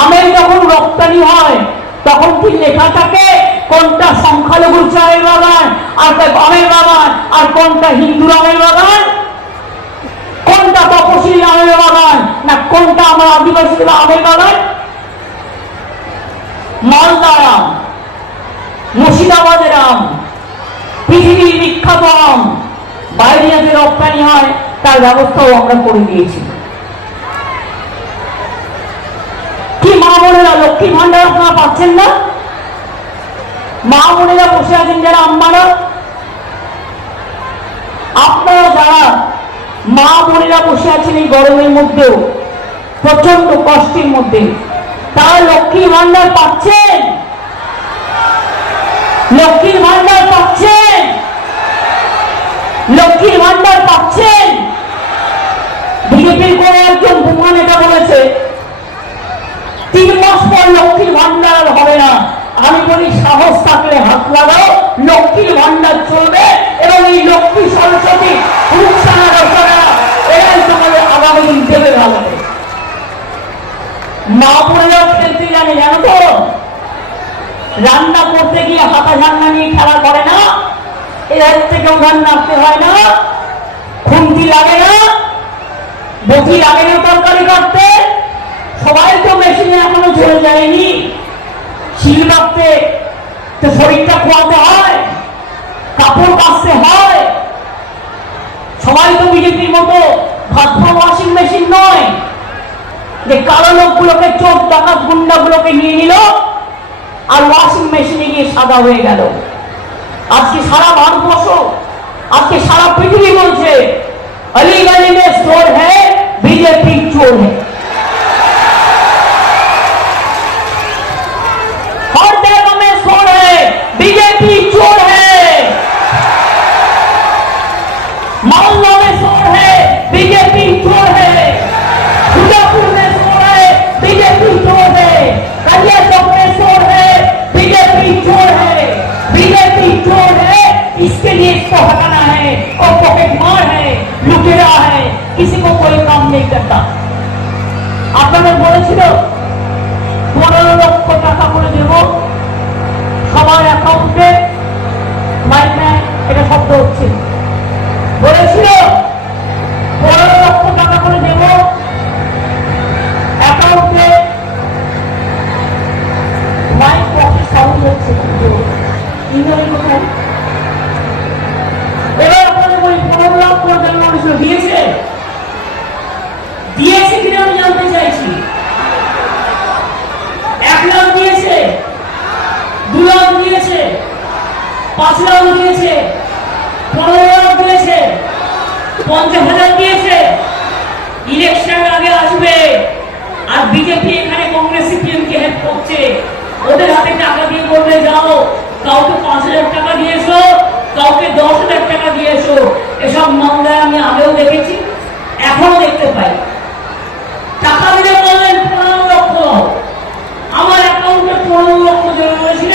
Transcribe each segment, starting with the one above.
আমের যখন রপ্তানি হয়, তখন কি লেখা থাকে? কোনটা সংখ্যালঘু চায়ের বাগান, আর আমের বাগান, আর কোনটা হিন্দু আমের বাগান? কোনটা তপশিলি আমের বাগান, না কোনটা আমার আদিবাসীদের আমের বাগান? মালদা মুর্শিদাবাদের আম, পৃথিবীর বিখ্যাত আম। বাইরে যাতে রপ্তানি হয়, তার ব্যবস্থাও আমরা করে দিয়েছি কি মা লক্ষ্মী ভান্ডার আপনারা পাচ্ছেন না। মা বসে আছেন যারা আম্মারা। আপনারা যারা মা বোনেরা বসে আছেন এই গরমের মধ্যেও প্রচণ্ড কষ্টের মধ্যে, তারা লক্ষ্মী ভান্ডার পাচ্ছেন। লক্ষ্মীর ভান্ডার পাচ্ছেন। লক্ষ্মীর ভান্ডার পাচ্ছেন। বিজেপির কোন একজন বোমা নেতা বলেছে লক্ষ্মীর ভান্ডার হবে না। আমি বলি, সাহস থাকলে হাত লাগাও, লক্ষ্মীর ভান্ডার চলবে এবং এই লক্ষ্মী সরস্বতী রূপসানা রচনা এরাই আগামী দিন দেবে ভালো মা জানে তো? রান্না করতে গিয়ে হাতা ঝান্না নিয়ে খেলা করে না? এর থেকে উধান নাড়তে হয় না? খুন্তি লাগে না? বটি লাগে না তরকারি কাটতে সবাই তো মেশিনে এখনও চলে যায়নি। শিল বাঁধতে তো শরীরটা খোয়াতে হয়, কাপড় বাঁচতে হয়। সবাই তো বিজেপির মতো ভাতফা ওয়াশিং মেশিন নয়। যে কালো লোকগুলোকে চোখ ডাকাত গুন্ডাগুলোকে নিয়ে নিল আর ওয়াশিং মেশিনে গিয়ে সাদা হয়ে গেল। আজকে সারা ভারতবর্ষ, আজকে সারা পৃথিবী বলছে আলিগঞ্জ মে স্টোর হ্যাঁ বিজেপি চোর হ্যাঁ इसके लिए इसको हटाना है और पॉकेट मार है लुटेरा है किसी को कोई काम नहीं करता আপনাদের বলেছিল পনেরো লক্ষ টাকা করে দেব সবার অ্যাকাউন্টে মাইক ম্যান এটা শব্দ হচ্ছে বলেছিল পনেরো লক্ষ টাকা করে দেব অ্যাকাউন্টে মাইক বক্সে সাউন্ড হচ্ছে কিন্তু ইংরেজি কোথায় পাঁচ রাউন্ড দিয়েছে, পনেরো রাউন্ড দিয়েছে, পঞ্চাশ হাজার দিয়েছে। ইলেকশন আগে আসবে, আর বিজেপি এখানে কংগ্রেস সিপিএমকে হেল্প করছে। ওদের হাতে টাকা দিয়ে বলবে, যাও, কাউকে পাঁচ হাজার টাকা দিয়েছ কাউকে দশ হাজার টাকা দিয়েছ এসব মামলায় আমি আগেও দেখেছি এখনও দেখতে পাই টাকা দিলে বললেন পনেরো লক্ষ দাও আমার অ্যাকাউন্টে পনেরো লক্ষ জমা হয়েছিল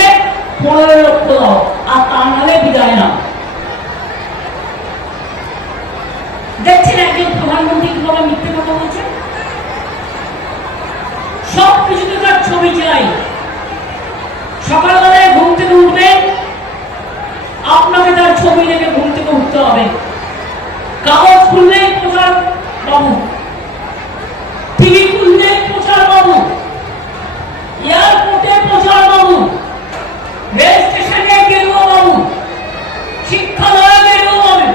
পনেরো লক্ষ দাও আর তা নাহলে বিদায় না দেখছেন একজন প্রধানমন্ত্রী কীভাবে মিথ্যে কথা বলছে সব কিছুতে তার ছবি চাই সকালবেলায় ঘুম থেকে উঠবেন আপনাকে তার ছবি দেখে ঘুম থেকে উঠতে হবে কাগজ খুললেই প্রচার বাবু টিভি খুললেই প্রচার বাবু এয়ারপোর্টে প্রচার বাবু রেল স্টেশনে গেরুয়া বাবু শিক্ষালয়ে গেরুয়া বাবু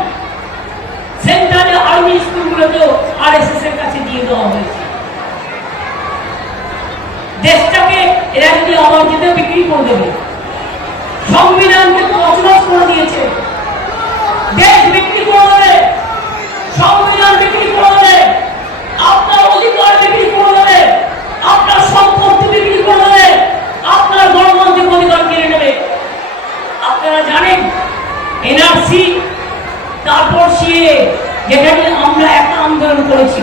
সেন্ট্রালে আর্মি স্কুলগুলোতেও আর এস এর কাছে দিয়ে দেওয়া হয়েছে দেশটাকে এরা যদি বিক্রি করে দেবে। সংবিধানকে তছনছ করে দিয়েছে। দেশ বিক্রি করে দেবে। সংবিধান বিক্রি করে দেবে। আপনার অধিকার বিক্রি করে দেবে। আপনার সম্পত্তি বিক্রি করে দেবে। আপনার গণতান্ত্রিক অধিকার কেড়ে নেবে। আপনারা জানেন এনআরসি তারপর সিএ যেটা নিয়ে আমরা একটা আন্দোলন করেছি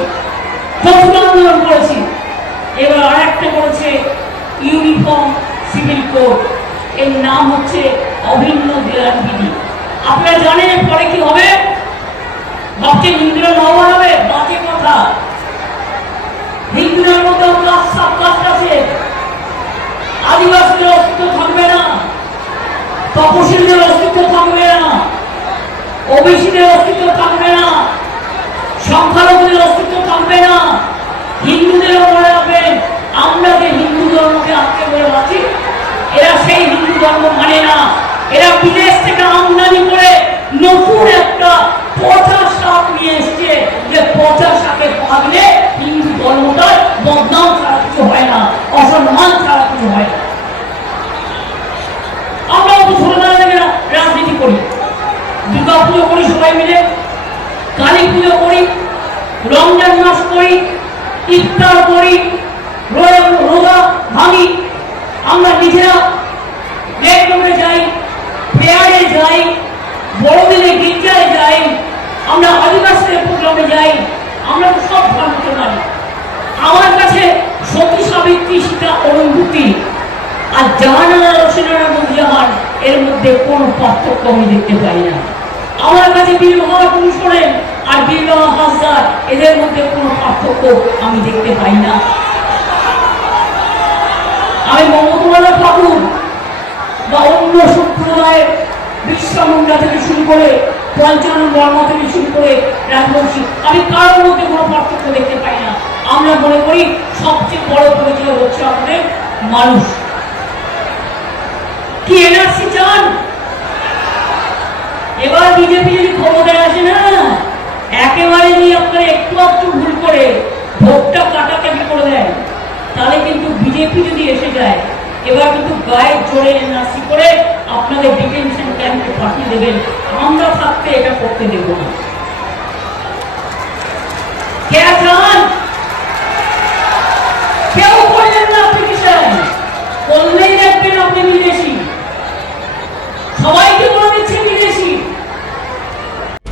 চতুর্থ আন্দোলন করেছি, এবার আর একটা করেছে এর নাম হচ্ছে অভিন্ন দেওয়ার বিধি আপনারা জানেন পরে কি হবে? বানাবে বাজে কথা। ক্লাস সাব কাস্ট আছে। আদিবাসীদের অস্তিত্ব থাকবে না। তপশিলদের অস্তিত্ব থাকবে না। ওবিসিদের অস্তিত্ব থাকবে না। সংখ্যালঘুদের অস্তিত্ব থাকবে না হিন্দুদেরও মনে রাখবেন আমরা যে হিন্দু ধর্মকে আজকে বলে আছি এরা সেই হিন্দু ধর্ম মানে না এরা বিদেশ থেকে আমদানি করে নতুন একটা পচা শাক নিয়ে এসছে যে পচা শাকে ভাগলে হিন্দু ধর্মটার বদনাম ছাড়া কিছু হয় না অসম্মান ছাড়া কিছু হয় না আমরাও তো ছোটবেলা থেকে রা- রাজনীতি করি দুর্গা পুজো করি সবাই মিলে কালী পুজো করি, রমজান মাস করি, ইফতার করি, রোজা ভাঙি। আমরা নিজেরা বেডরুমে যাই প্রেয়ারে যাই, বড়দিনে গির্জায় যাই, আমরা আদিবাসীদের প্রোগ্রামে যাই, আমরা তো সব ধর্মকে মানি আমার কাছে সতী সাবিত্রী সীতা অনুভূতি। আর জাহানারা রসিনারা মুজাহান এর মধ্যে কোনো পার্থক্য আমি দেখতে পাই না। আমার কাছে বীরবাহা ভূষণের আর বীরবাহা হাসদার এদের মধ্যে কোনো পার্থক্য আমি দেখতে পাই না। আমি মমতালা ঠাকুর বা অন্য সম্প্রদায়ের বিশ্বামুন্ডা থেকে শুরু করে পঞ্চান্ন বর্মা থেকে শুরু করে রাজবংশী, আমি কারোর মধ্যে কোনো পার্থক্য দেখতে পাই না। আমরা মনে করি সবচেয়ে বড় পরিচয় হচ্ছে আমাদের মানুষ। কি এনআরসি চান? বিজেপি যদি ক্ষমতায় আসে না, একেবারে যদি আপনারা একটু একটু ভুল করে ভোটটা কাটাকাটি করে দেয় তাহলে কিন্তু বিজেপি যদি এসে যায়, এবার কিন্তু গায়ে জোরে এনআরসি করে আপনাদের ডিটেনশন ক্যাম্পে পাঠিয়ে দেবেন। আমরা থাকতে এটা করতে দেব না। কে